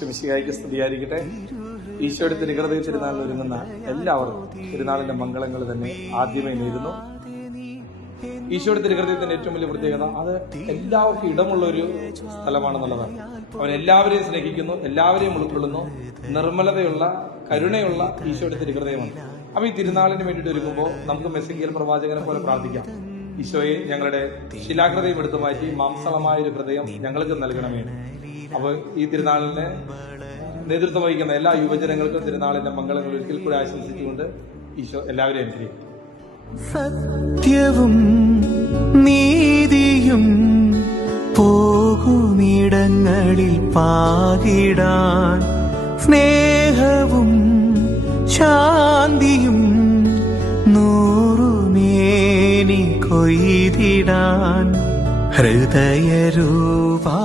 ശിവശികായിക്ക് സ്തുതിയായിരിക്കട്ടെ. ഈശോയുടെ തിരുഹൃദയ തിരുനാളിൽ ഒരുങ്ങുന്ന എല്ലാവർക്കും തിരുനാളിന്റെ മംഗളങ്ങൾ തന്നെ ആദ്യമേ നേരുന്നു. ഈശോയുടെ തിരുഹൃദയത്തിന്റെ ഏറ്റവും വലിയ പ്രത്യേകത അത് എല്ലാവർക്കും ഇടമുള്ള ഒരു സ്ഥലമാണെന്നുള്ളതാണ്. അവൻ എല്ലാവരെയും സ്നേഹിക്കുന്നു എല്ലാവരെയും ഉൾക്കൊള്ളുന്നു. നിർമ്മലതയുള്ള കരുണയുള്ള ഈശോയുടെ തിരുഹൃദയമാണ്. അപ്പൊ ഈ തിരുനാളിന് വേണ്ടിയിട്ട് ഒരുങ്ങുമ്പോൾ നമുക്ക് മെസ്സിംഗിയൽ പ്രവാചകനെ പോലെ പ്രാർത്ഥിക്കാം. ഈശോയെ ഞങ്ങളുടെ ശിലാഹൃദയം എടുത്തു മാറ്റി മാംസളമായ ഒരു ഹൃദയം ഞങ്ങൾക്ക് നൽകണമേ. അപ്പൊ ഈ തിരുനാളിന് നേതൃത്വം വഹിക്കുന്ന എല്ലാ യുവജനങ്ങൾക്കും തിരുനാളിന്റെ മംഗളങ്ങൾ ഒരിക്കൽ കൂടി ആശംസിച്ചുകൊണ്ട് ഈശോ എല്ലാവരെയും അനുഗ്രഹിക്കും സത്യവും നീതിയും പോകുമിടങ്ങളിൽ പാകിടാൻ സ്നേഹവും ശാന്തിയും നൂറുമേനി കൊയ്തിടാൻ ഹൃദയരൂപാ